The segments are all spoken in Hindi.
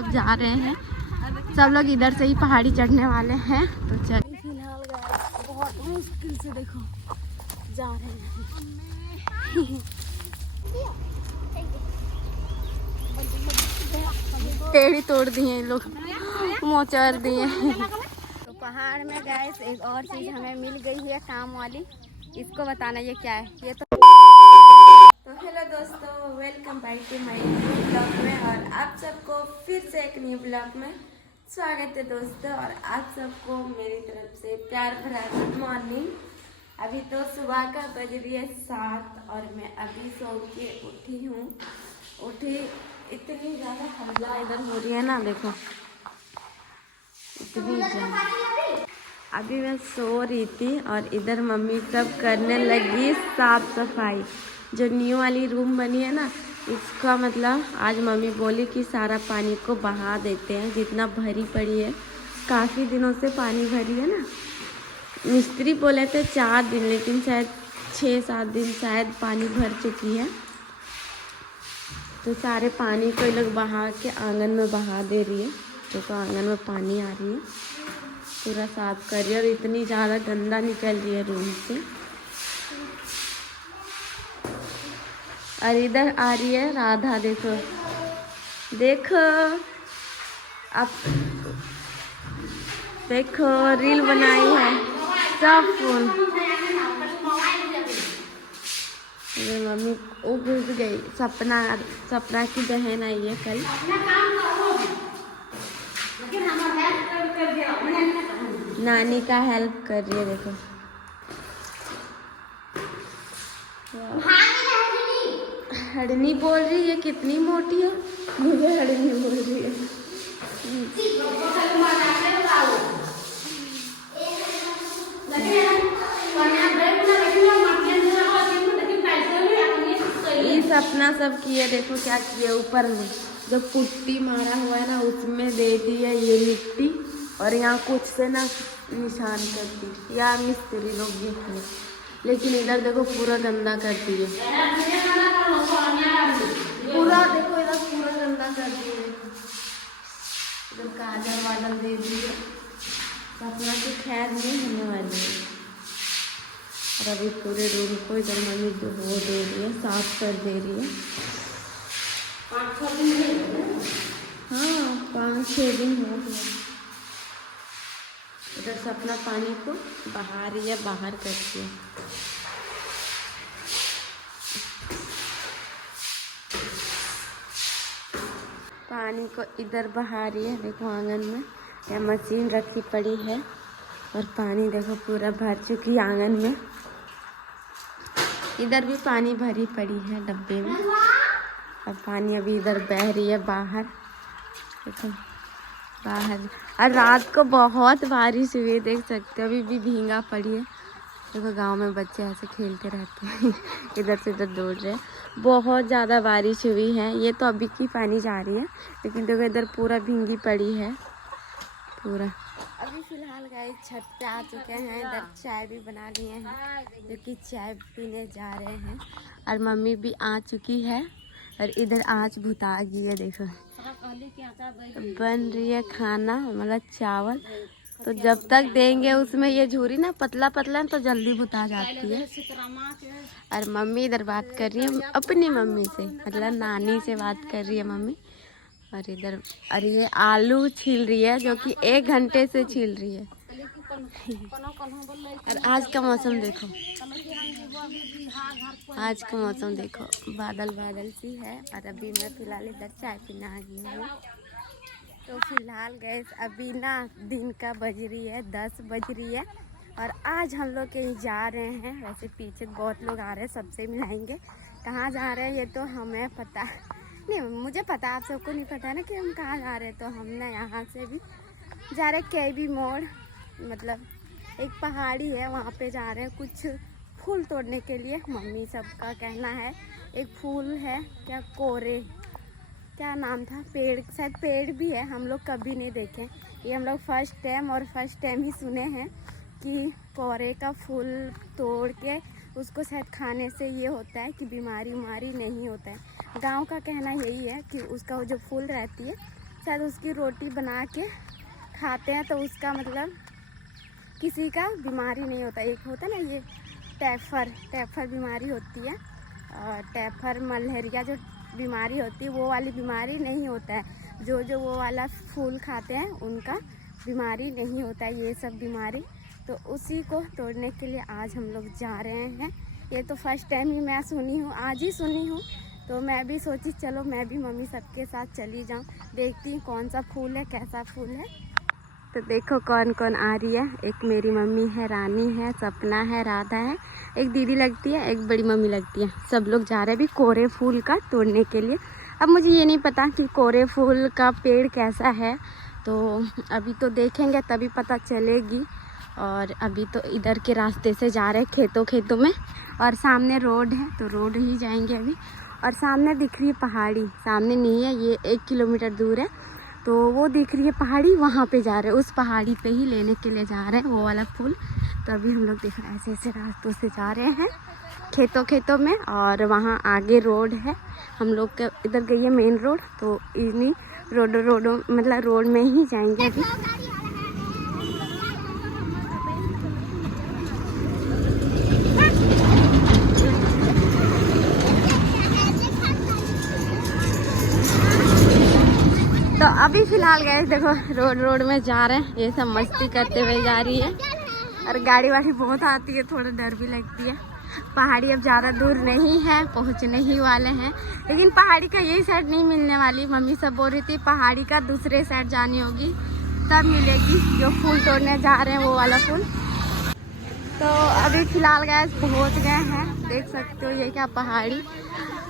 अब जा रहे हैं सब लोग, इधर से ही पहाड़ी चढ़ने वाले हैं। तो चल फिलहाल बहुत मुश्किल से देखो जा रहे हैं। पेड़ ही तोड़ दिए इन लोग, मोचर दिए। तो पहाड़ में गैस एक और चीज हमें मिल गई है काम वाली, इसको बताना ये क्या है। ये तो हेलो दोस्तों, welcome back to my new blog में, और आप सबको फिर से एक न्यू ब्लॉग में स्वागत है दोस्तों। और आप सबको मेरी तरफ से प्यार भरा गुड मॉर्निंग। अभी तो सुबह का बज रही है 7 और मैं अभी सो के उठी हूँ। इतनी ज़्यादा हल्ला इधर हो रही है ना, देखो इतनी ज़्यादा। अभी मैं सो रही थी और इधर मम्मी सब करने लगी साफ सफाई। जो न्यू वाली रूम बनी है ना, इसका मतलब आज मम्मी बोली कि सारा पानी को बहा देते हैं, जितना भरी पड़ी है। काफ़ी दिनों से पानी भरी है ना। मिस्त्री बोले थे 4 दिन, लेकिन शायद 6-7 दिन शायद पानी भर चुकी है। तो सारे पानी को ये लोग बहा के आंगन में बहा दे रही है। तो आंगन में पानी आ रही है, पूरा साफ कर रही है। और इतनी ज़्यादा गंदा निकल रही है रूम से। और इधर आ रही है राधा, देखो देखो अब देखो रील बनाई है सब फूल। मम्मी वो घुस गई। सपना की बहन आई है कल। नानी का हेल्प कर रही है, देखो हड़नी बोल रही है, कितनी मोटी है, मुझे हड़नी बोल रही है। ये सपना सब किए, देखो क्या किए। ऊपर में जो पुट्टी मारा हुआ है ना, उसमें दे दी है ये मिट्टी, और यहाँ कुछ से ना निशान कर दी। या मिस्त्री लोग ये थे, लेकिन इधर देखो पूरा गंदा कर दिए। पूरा देखो इधर पूरा गंदा कर दिए। इधर काजल वादल दे दिए। सपना तो खैर नहीं होने वाली है। और अभी पूरे रूम को इधर मम्मी जो वो दे रही है, साफ कर दे रही है। 5-6 दिन हो गए। हाँ 5-6 दिन हो गया। इधर सपना पानी को बहा रही है, बाहर करती है। पानी को इधर बहा रही है, देखो आंगन में या मशीन रखी पड़ी है। और पानी देखो पूरा भर चुकी है आंगन में। इधर भी पानी भरी पड़ी है डब्बे में। और पानी अभी इधर बह रही है बाहर, देखो बाहर। और रात को बहुत बारिश हुई है, देख सकते हो अभी भी भींगा पड़ी है। देखो गांव में बच्चे ऐसे खेलते रहते हैं इधर से उधर दौड़ रहे हैं। बहुत ज़्यादा बारिश हुई है। ये तो अभी की पानी जा रही है, लेकिन देखो इधर पूरा भींगी पड़ी है पूरा। अभी फ़िलहाल गए छत पे आ चुके हैं। इधर चाय भी बना लिए हैं, जो कि चाय पीने जा रहे हैं। और मम्मी भी आ चुकी है। और इधर आँच भुता गई है, देखो बन रही है खाना, मतलब चावल। तो जब तक देंगे उसमें ये झूरी ना पतला पतला तो जल्दी भुता जाती है। और मम्मी इधर बात कर रही है अपनी मम्मी से, मतलब नानी से बात कर रही है मम्मी। और इधर और ये आलू छील रही है, जो कि 1 घंटे से छील रही है। और आज का मौसम देखो, आज का मौसम देखो, बादल बादल सी है। और अभी मैं फिलहाल इधर चाय पीने आ गई हूँ। तो फिलहाल गैस अभी ना दिन का बज रही है 10 बज रही है। और आज हम लोग कहीं जा रहे हैं। वैसे पीछे बहुत लोग आ रहे हैं, सबसे मिलाएंगे। कहाँ जा रहे हैं ये तो हमें पता नहीं, मुझे पता, आप सबको नहीं पता ना कि हम कहाँ जा रहे हैं। तो हम ना यहाँ से भी जा रहे हैं KB मोड़, मतलब एक पहाड़ी है, वहाँ पे जा रहे हैं कुछ फूल तोड़ने के लिए। मम्मी सबका कहना है एक फूल है, क्या कोरे, क्या नाम था, पेड़, शायद पेड़ भी है, हम लोग कभी नहीं देखे। ये हम लोग फर्स्ट टाइम ही सुने हैं कि कोरे का फूल तोड़ के उसको शायद खाने से ये होता है कि बीमारी नहीं होता है। गांव का कहना यही है कि उसका जो फूल रहती है शायद उसकी रोटी बना के खाते हैं तो उसका मतलब किसी का बीमारी नहीं होता। एक होता है ना ये टैफर बीमारी होती है, और टैफर मलेरिया जो बीमारी होती है वो वाली बीमारी नहीं होता है। जो वो वाला फूल खाते हैं उनका बीमारी नहीं होता है ये सब बीमारी। तो उसी को तोड़ने के लिए आज हम लोग जा रहे हैं। ये तो फर्स्ट टाइम ही मैं सुनी हूँ, आज ही सुनी हूँ। तो मैं भी सोची चलो मैं भी मम्मी सबके साथ चली जाऊँ, देखती हूँ कौन सा फूल है, कैसा फूल है। तो देखो कौन कौन आ रही है। एक मेरी मम्मी है, रानी है, सपना है, राधा है, एक दीदी लगती है, एक बड़ी मम्मी लगती है। सब लोग जा रहे हैं अभी कोरे फूल का तोड़ने के लिए। अब मुझे ये नहीं पता कि कोरे फूल का पेड़ कैसा है, तो अभी तो देखेंगे तभी पता चलेगी। और अभी तो इधर के रास्ते से जा रहे हैं खेतों में, और सामने रोड है तो रोड ही जाएंगे अभी। और सामने दिख रही है पहाड़ी, सामने नहीं है, ये 1 किलोमीटर दूर है। तो वो दिख रही है पहाड़ी, वहाँ पे जा रहे हैं, उस पहाड़ी पे ही लेने के लिए जा रहे हैं वो वाला फूल। तो अभी हम लोग देख रहे हैं ऐसे ऐसे रास्तों से जा रहे हैं खेतों में, और वहाँ आगे रोड है। हम लोग के इधर गई है मेन रोड, तो इन्हीं रोडों मतलब रोड में ही जाएंगे अभी। तो अभी फिलहाल गए देखो रोड में जा रहे हैं, ये सब मस्ती करते हुए जा रही है। और गाड़ी वाड़ी बहुत आती है, थोड़ा डर भी लगती है। पहाड़ी अब ज़्यादा दूर नहीं है, पहुंचने ही वाले हैं। लेकिन पहाड़ी का यही साइड नहीं मिलने वाली, मम्मी सब बोल रही थी पहाड़ी का दूसरे साइड जानी होगी तब मिलेगी जो फूल तोड़ने जा रहे हैं वो वाला फूल। तो अभी फिलहाल गैस पहुंच गए हैं, देख सकते हो ये क्या पहाड़ी।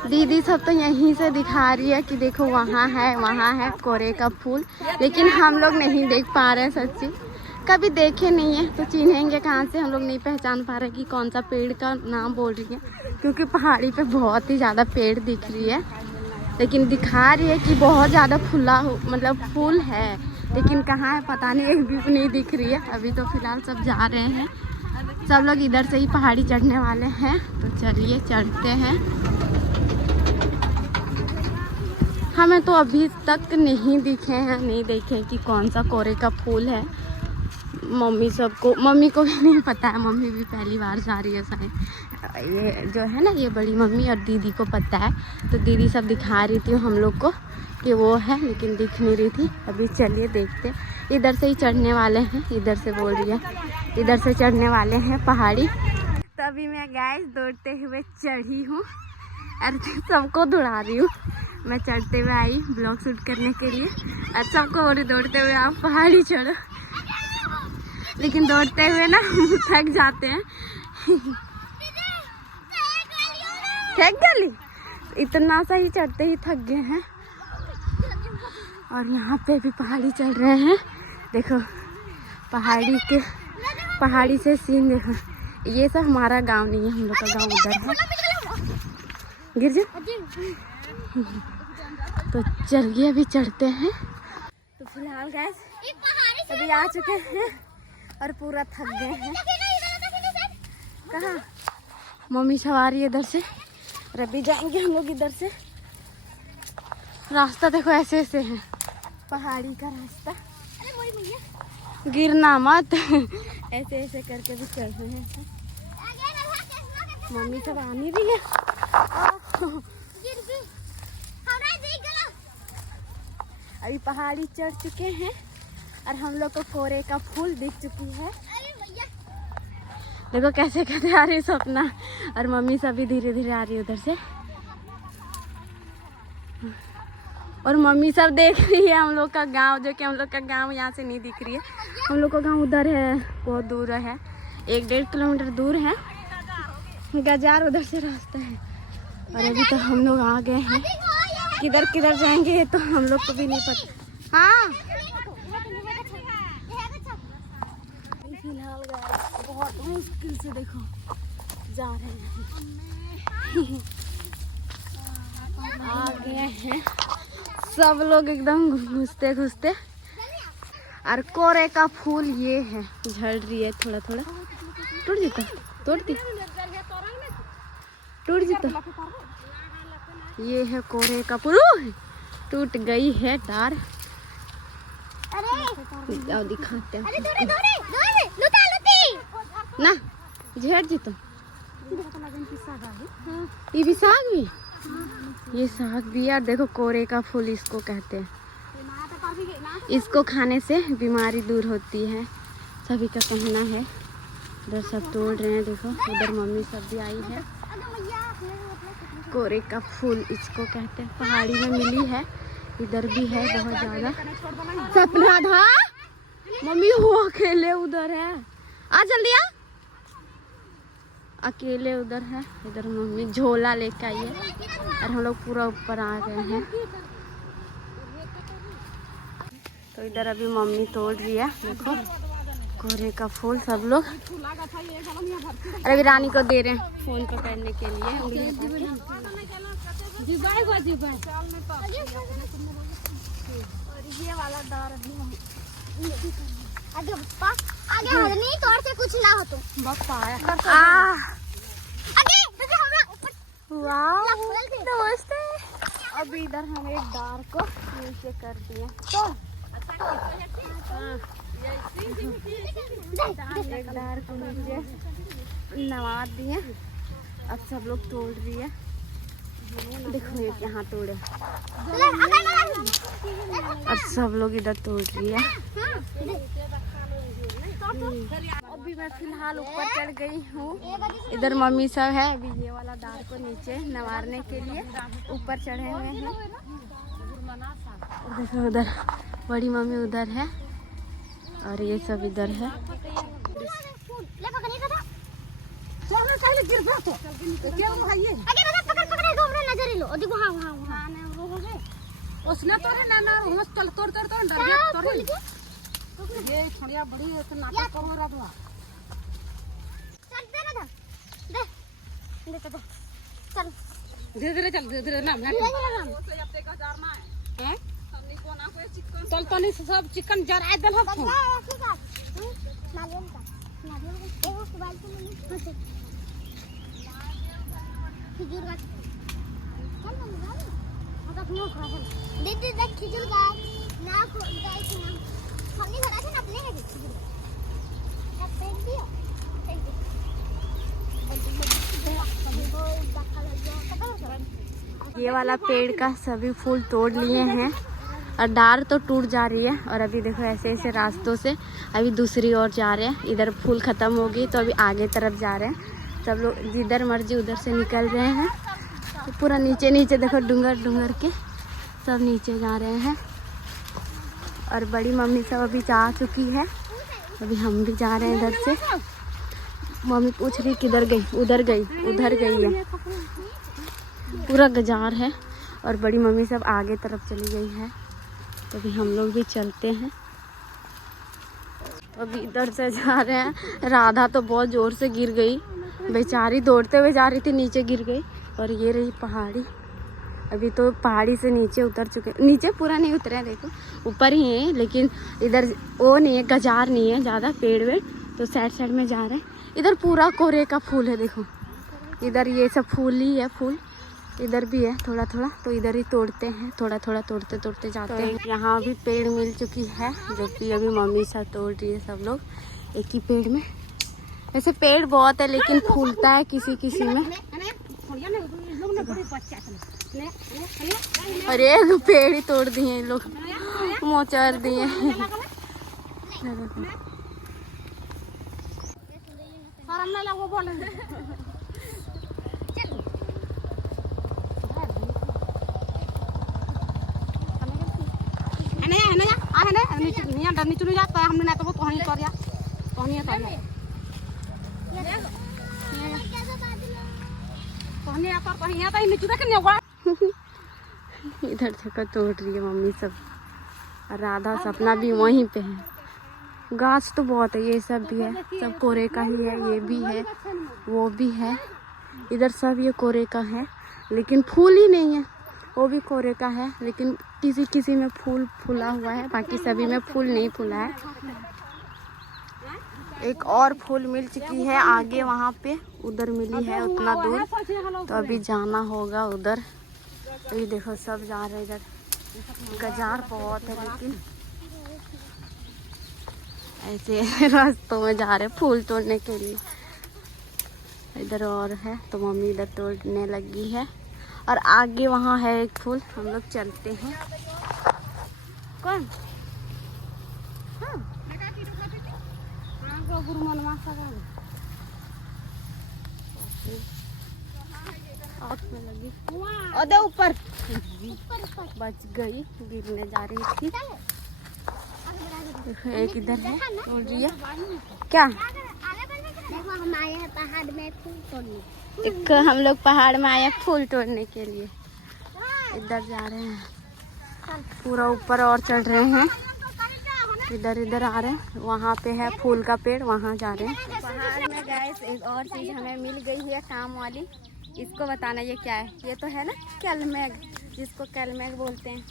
दीदी सब तो यहीं से दिखा रही है कि देखो वहाँ है कोरे का फूल, लेकिन हम लोग नहीं देख पा रहे हैं। सच्ची कभी देखे नहीं है तो चिन्हेंगे कहाँ से, हम लोग नहीं पहचान पा रहे कि कौन सा पेड़ का नाम बोल रही है, क्योंकि पहाड़ी पे बहुत ही ज़्यादा पेड़ दिख रही है। लेकिन दिखा रही है कि बहुत ज़्यादा फूला मतलब फूल है, लेकिन कहाँ है पता नहीं, एक भी नहीं दिख रही है। अभी तो फिलहाल सब जा रहे हैं, सब लोग इधर से ही पहाड़ी चढ़ने वाले हैं। तो चलिए चढ़ते हैं। हमें तो अभी तक नहीं दिखे हैं, नहीं देखे कि कौन सा कोरे का फूल है। मम्मी को भी नहीं पता है, मम्मी भी पहली बार जा रही है शायद। ये जो है ना ये बड़ी मम्मी और दीदी को पता है, तो दीदी सब दिखा रही थी हम लोग को कि वो है, लेकिन दिख नहीं रही थी। अभी चलिए देखते, इधर से ही चढ़ने वाले हैं, इधर से बोल रही है, इधर से चढ़ने वाले हैं पहाड़ी। तो अभी मैं गैस दौड़ते हुए चढ़ी हूँ और सबको दौड़ा रही हूँ। मैं चढ़ते हुए आई ब्लॉग शूट करने के लिए, और सबको बोली दौड़ते हुए आप पहाड़ी चढ़ो, लेकिन दौड़ते हुए ना थक जाते हैं। थक गली, इतना सा ही चढ़ते ही थक गए हैं। और यहाँ पे भी पहाड़ी चढ़ रहे हैं, देखो पहाड़ी से सीन देखो। ये सब हमारा गांव नहीं है, हम लोग का गांव उधर है। गिर जा। तो चलिए अभी चढ़ते हैं। तो फिलहाल गैस अभी आ चुके हैं और पूरा थक गए हैं। कहाँ मम्मी सवारी इधर से, और अभी जाएंगे हम लोग इधर से। रास्ता देखो ऐसे ऐसे है, पहाड़ी का रास्ता, गिरना मत। ऐसे ऐसे करके भी चल रहे हैं। मम्मी सब आ नहीं रही है। अभी पहाड़ी चढ़ चुके हैं और हम लोग को कोरे का फूल दिख चुकी है। देखो कैसे कैसे आ रही सपना, और मम्मी सब भी धीरे धीरे आ रही है उधर से। और मम्मी सब देख रही है हम लोग का गांव, जो कि हम लोग का गांव यहाँ से नहीं दिख रही है। हम लोग का गांव उधर है, बहुत दूर है, 1-1.5 किलोमीटर दूर है। गजार उधर से रास्ता है। और अभी तो हम लोग आ गए हैं, किधर किधर जाएंगे ये तो हम लोग को भी नहीं पता। हाँ फिलहाल बहुत मुश्किल से देखो जा रहे हैं। आ गए हैं सब लोग एकदम घुसते घुसते। और कोरे का फूल ये है, झड़ रही है थोड़ा थोड़ा, टूट जीता तोड़ती टूट जीता। ये है कोरे का फूल, टूट गई है डार। आओ दिखाते हैं ना झेड़ जी तो ये भी साग भी, ये साग भी यार देखो, कोरे का फूल इसको कहते हैं। इसको खाने से बीमारी दूर होती है, सभी का कहना है। उधर सब तोड़ रहे हैं, देखो उधर मम्मी सब भी आई है। कोरे का फूल इसको कहते हैं, पहाड़ी में मिली है, इधर भी है बहुत ज्यादा। सपना था मम्मी हो अकेले उधर है, आ जल्दी आ। अकेले उधर है, इधर मम्मी झोला लेके आई है और हम लोग पूरा ऊपर आ गए हैं। तो इधर अभी मम्मी तोड़ रही है, देखो कोरे का फूल सब लोग। और अभी रानी को दे रहे हैं फोन पकड़ने के लिए। आगे हरनी तोड़ से कुछ ना हो तो नमस्ते। अभी इधर हम एक डार को नीचे कर दिए, तो एक डार को नीचे नवा दिए। अब सब लोग तोड़ रही है, देखो एक यहाँ तोड़े और सब लोग इधर तोड़ रही है। अभी मैं फिलहाल ऊपर चढ़ गई हूँ, इधर मम्मी सब है। अभी ये वाला दार को नीचे नवारने के लिए ऊपर चढ़े हुए हैं। देखो उधर बड़ी मम्मी उधर है और ये सब इधर है। उसने तो ना ना चल तोड़ तोड़ तोड़ डर गया तोड़ ये छोड़िया बड़ी नाटक कर रहा था। चल दे ना दे दे दे चल धीरे चल धीरे ना मैं अपने का जार ना है हमनी को ना कोई चिकन चल तो नहीं सब चिकन जार आ दल हो नारियल का एगो मोबाइल से नहीं खजूर का चल ना दीदी देख खजूर गाछ ना गाय के नाम हमने घरा से अपने है खजूर अब पेड़ दियो ये वाला पेड़ का सभी फूल तोड़ लिए हैं और डार तो टूट जा रही है। और अभी देखो ऐसे ऐसे रास्तों से अभी दूसरी ओर जा रहे हैं। इधर फूल खत्म हो गई तो अभी आगे तरफ जा रहे हैं। सब लोग जिधर मर्जी उधर से निकल रहे हैं। तो पूरा नीचे नीचे देखो डूंगर डूंगर के सब नीचे जा रहे हैं। और बड़ी मम्मी सब अभी जा चुकी है, अभी हम भी जा रहे हैं इधर से। मम्मी पूछ रही किधर गई, उधर गई, उधर गई है। पूरा गजार है और बड़ी मम्मी सब आगे तरफ चली गई है। तो अभी हम लोग भी चलते हैं। अभी इधर से जा रहे हैं। राधा तो बहुत ज़ोर से गिर गई, बेचारी दौड़ते हुए जा रही थी, नीचे गिर गई। और ये रही पहाड़ी। अभी तो पहाड़ी से नीचे उतर चुके, नीचे पूरा नहीं उतरे हैं, देखो ऊपर ही है। लेकिन इधर वो नहीं है, गजार नहीं है ज़्यादा, पेड़ वेड़ तो साइड साइड में जा रहे हैं। इधर पूरा कोरे का फूल है, देखो इधर ये सब फूल ही है, फूल इधर भी है थोड़ा थोड़ा। तो इधर ही तोड़ते हैं, थोड़ा थोड़ा तोड़ते तोड़ते जाते हैं। यहाँ भी पेड़ मिल चुकी है जो कि अभी मम्मी साथ तोड़ रही है सब लोग एक ही पेड़ में। वैसे पेड़ बहुत है लेकिन फूलता है किसी किसी में। अरे पेड़ ही तोड़ दिए लोग, मोचर दिए। इधर देखो तोड़ रही है मम्मी सब। राधा सपना भी वहीं पे है। गाछ तो बहुत है, ये सब भी है, सब कोरे का ही है। ये भी है, वो भी है, इधर सब ये कोरे का है लेकिन फूल ही नहीं है। वो भी कोरे का है लेकिन किसी किसी में फूल फूला हुआ है, बाकी सभी में फूल नहीं फूला है। एक और फूल मिल चुकी है आगे, वहाँ पे उधर मिली है उतना दूर, तो अभी जाना होगा उधर। तो ये देखो सब जा रहे इधर। गजार बहुत है लेकिन ऐसे रास्तों में जा रहे फूल तोड़ने के लिए। इधर और है तो मम्मी इधर तोड़ने लगी है और आगे वहाँ है एक फूल। हम लोग चलते हैं। कौन में लगी और ऊपर बच गई, गिरने जा रही थी। देखो एक इधर है तोड़ रही है क्या। देखो हम आए हैं पहाड़ में फूल तोड़ने। एक हम लोग पहाड़ में आए फूल तोड़ने के लिए। इधर जा रहे हैं पूरा ऊपर और चढ़ रहे हैं। इधर इधर आ रहे हैं। वहाँ पे है फूल का पेड़, वहाँ जा रहे हैं। पहाड़ में गाइस एक और चीज हमें मिल गई है काम वाली। इसको बताना ये क्या है। ये तो है ना कैलमेग, जिसको कैलमेग बोलते हैं।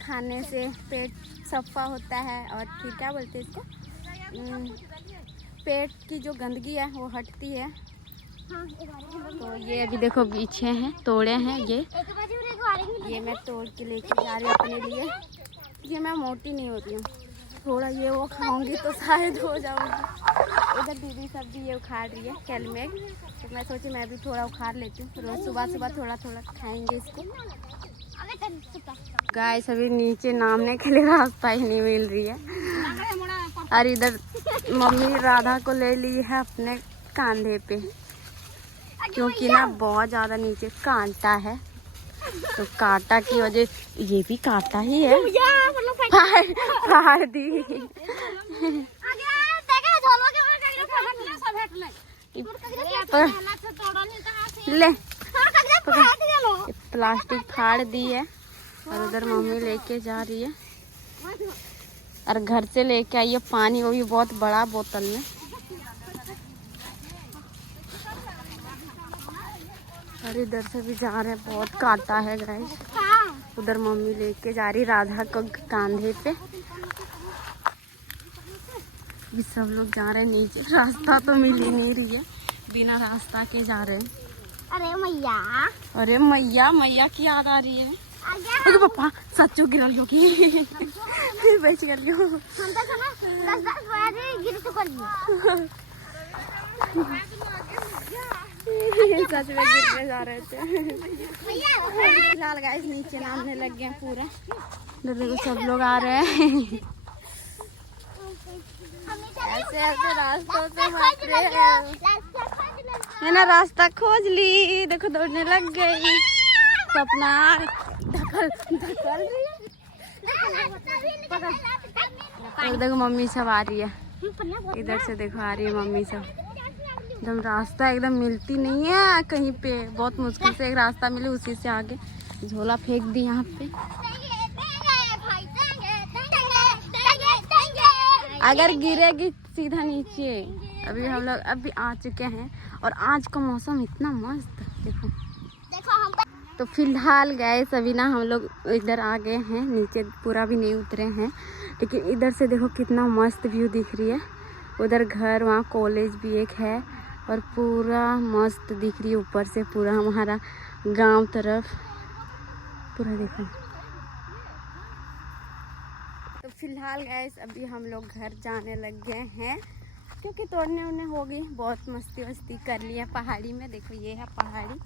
खाने से पेट सफा होता है और फिर क्या बोलते हैं इसको, पेट की जो गंदगी है वो हटती है। तो ये अभी देखो पीछे हैं, तोड़े हैं ये मैं तोड़ के लेके जा रही हूँ अपने लिए। ये मैं मोटी नहीं होती हूँ, थोड़ा ये वो खाऊंगी तो शायद हो जाऊंगी। इधर दीदी सब भी ये उखाड़ रही है कैलमेग, तो मैं सोची मैं भी थोड़ा उखाड़ लेती हूँ। रोज सुबह सुबह थोड़ा थोड़ा खाएंगे इसको। गाइस अभी नीचे नामने के लिए रास्ता ही नहीं मिल रही है। और इधर मम्मी राधा को ले ली है अपने कांधे पे, क्योंकि ना बहुत ज़्यादा नीचे कांटा है। तो कांटा की वजह, ये भी कांटा ही है, फाड़ दी। ले प्लास्टिक फाड़ दी है और उधर मम्मी लेके जा रही है। और घर से लेके आई है पानी, वो भी बहुत बड़ा बोतल में। और इधर से भी जा रहे हैं, बहुत कांटा है गाइस। उधर मम्मी लेके जा रही राधा को कांधे पे। भी सब लोग जा रहे हैं नीचे। रास्ता तो मिल ही नहीं रही है, बिना रास्ता के जा रहे हैं। अरे मैया, अरे मैया, मैया की याद आ रही है। अरे पापा सच्चू गिर गई बच गई। सच में गिरने जा रहे थे। फिलहाल गाइस नीचे नामने लग गए पूरा। देखो सब लोग आ रहे हैं ऐसे ऐसे रास्तों से। है ना रास्ता खोज ली। देखो दौड़ने लग गई। सपना धकल धकल रही है। और देखो मम्मी सब आ रही है। इधर से देखो आ रही है मम्मी सब। एकदम रास्ता एकदम मिलती नहीं है कहीं पे, बहुत मुश्किल से एक रास्ता मिले, उसी से आगे। झोला फेंक दी यहाँ पे। अगर गिरेगी सीधा नीचे। अभी हम लोग अभी आ चुके हैं और आज का मौसम इतना मस्त देखो। तो फिलहाल गए सभी ना हम लोग इधर आ गए हैं। नीचे पूरा भी नहीं उतरे हैं, लेकिन इधर से देखो कितना मस्त व्यू दिख रही है। उधर घर, वहाँ कॉलेज भी एक है और पूरा मस्त दिख रही है ऊपर से पूरा हमारा गांव तरफ पूरा देखो। तो फिलहाल गैस अभी हम लोग घर जाने लग गए हैं, क्योंकि तोड़ने उड़ने हो गई। बहुत मस्ती वस्ती कर लिया पहाड़ी में। देखो ये है पहाड़ी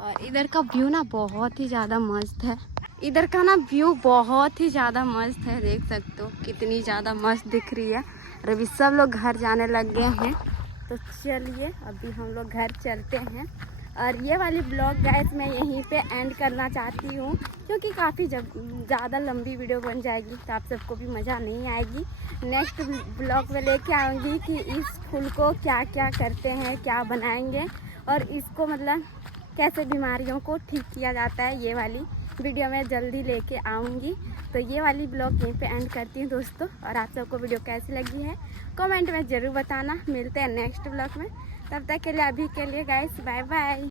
और इधर का व्यू ना बहुत ही ज़्यादा मस्त है। इधर का ना व्यू बहुत ही ज़्यादा मस्त है, देख सकते हो कितनी ज़्यादा मस्त दिख रही है। और अभी सब लोग घर जाने लग गए हैं, तो चलिए अभी हम लोग घर चलते हैं। और ये वाली ब्लॉग गाइस मैं यहीं पे एंड करना चाहती हूँ, क्योंकि काफ़ी ज़्यादा लंबी वीडियो बन जाएगी तो आप सबको भी मज़ा नहीं आएगी। नेक्स्ट ब्लॉग में लेके आऊँगी कि इस फूल को क्या क्या करते हैं, क्या बनाएंगे और इसको मतलब कैसे बीमारियों को ठीक किया जाता है। ये वाली वीडियो मैं जल्दी लेके आऊँगी। तो ये वाली ब्लॉग यहीं पे एंड करती हूँ दोस्तों। और आप सबको वीडियो कैसी लगी है कमेंट में ज़रूर बताना। मिलते हैं नेक्स्ट ब्लॉग में, तब तक के लिए अभी के लिए गाइस बाय बाय।